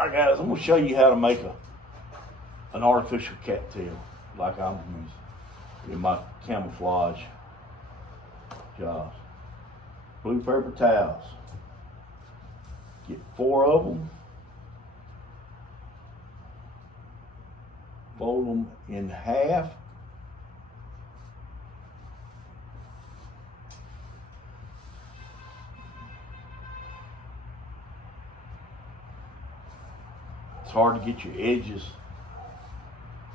Alright guys, I'm going to show you how to make an artificial cattail like I'm using in my camouflage jobs. Blue paper towels. Get 4 of them. Fold them in half. It's hard to get your edges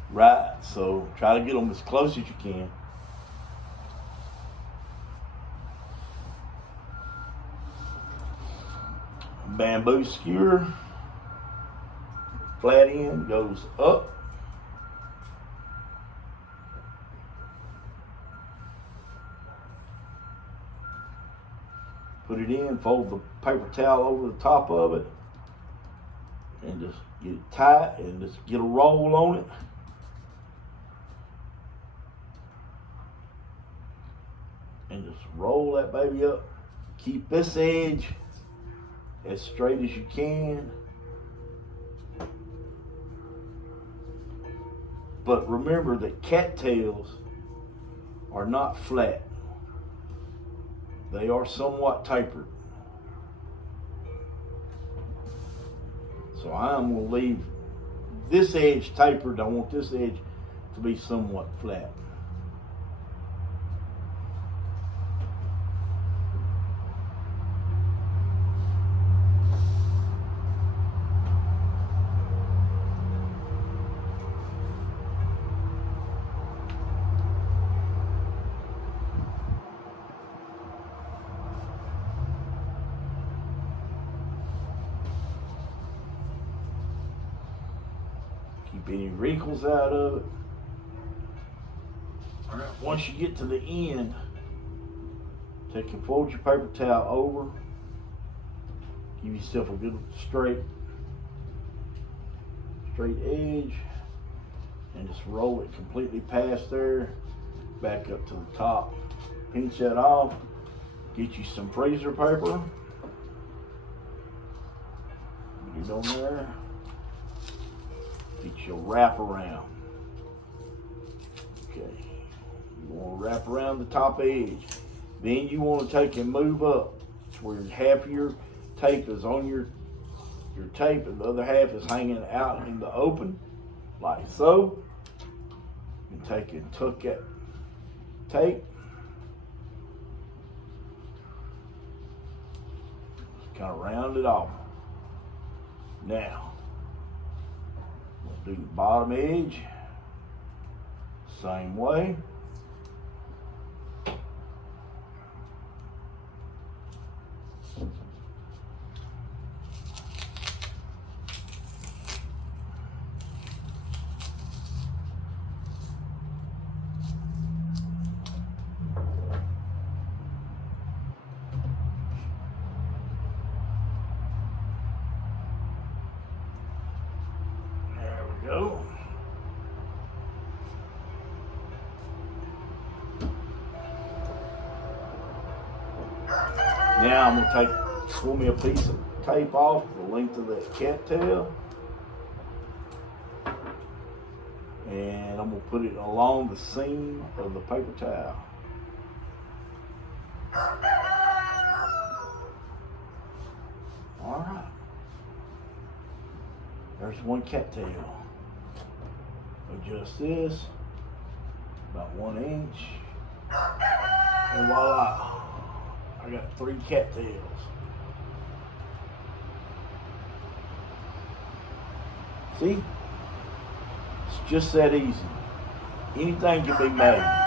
right, so try to get them as close as you can. Bamboo skewer, flat end goes up. Put it in, fold the paper towel over the top of it, and just get it tight and just get a roll on it. And just roll that baby up. Keep this edge as straight as you can. But remember that cattails are not flat. They are somewhat tapered. So I'm going to leave this edge tapered. I want this edge to be somewhat flat. Keep any wrinkles out of it. All right, once you get to the end, take and fold your paper towel over. Give yourself a good straight edge, and just roll it completely past there, back up to the top. Pinch that off. Get you some freezer paper. Get it on there. Get your wrap around. Okay, you want to wrap around the top edge. Then you want to take and move up to where half of your tape is on your tape and the other half is hanging out in the open, like so. And take and tuck that tape. Just kind of round it off. Now, do the bottom edge, same way. Go. Now I'm going to pull me a piece of tape off the length of that cattail, and I'm going to put it along the seam of the paper towel. All right. There's one cattail. Adjust this about 1 inch, and voila, I got 3 cattails. See, it's just that easy. Anything can be made.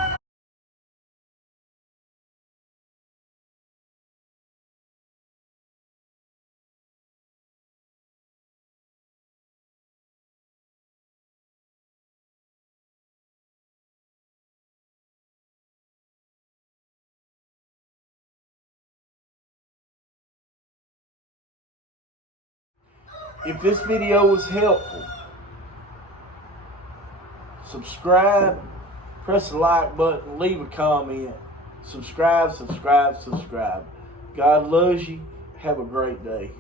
If this video was helpful, subscribe, press the like button, leave a comment, subscribe. God loves you. Have a great day.